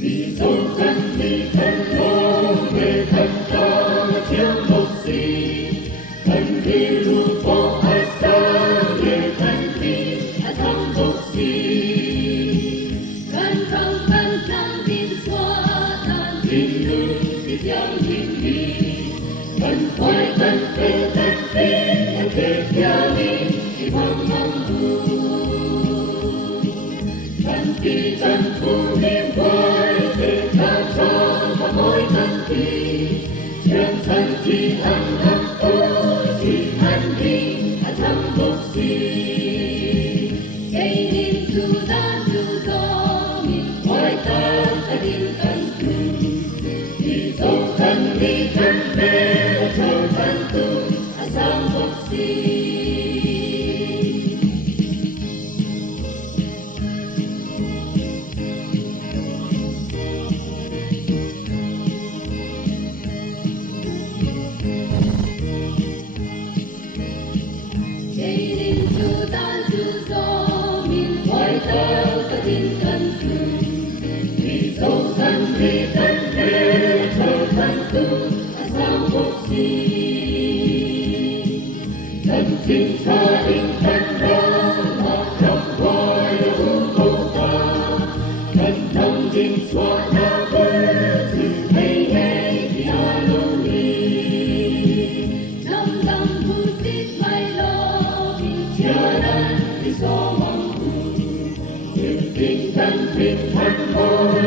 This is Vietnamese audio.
vì dấu chân đi thân đô về thân ta thiếu một gì thân đi lưu phố ai xa về thân đi thăm một gì cần không cần chẳng tin xóa tan tin lưu đi theo nhìn đi thân khoai thân về thân đi về theo đi chỉ mong mong thân đi chân thu niềm vui về ta cho và mỗi thân đi chân thân đi ăn ăn ôi chỉ ăn đi thăm một gì cây niềm dù ta dù gió mình ngoài ta tin thân thương vì dấu thân đi thân về cho thân tu sang một gì cây niềm dù ta dù gió mình ngoài ta tin thân thương vì dấu thân đi thân về cho thân tu sang một gì thân chính ta in thân đó mà trong voi uống câu ta thân thông tin xóa na vơi từ đây nghe thì alo đi năm năm thu tít mai lo mình chờ đợi vì gió mong niềm tin thân ôi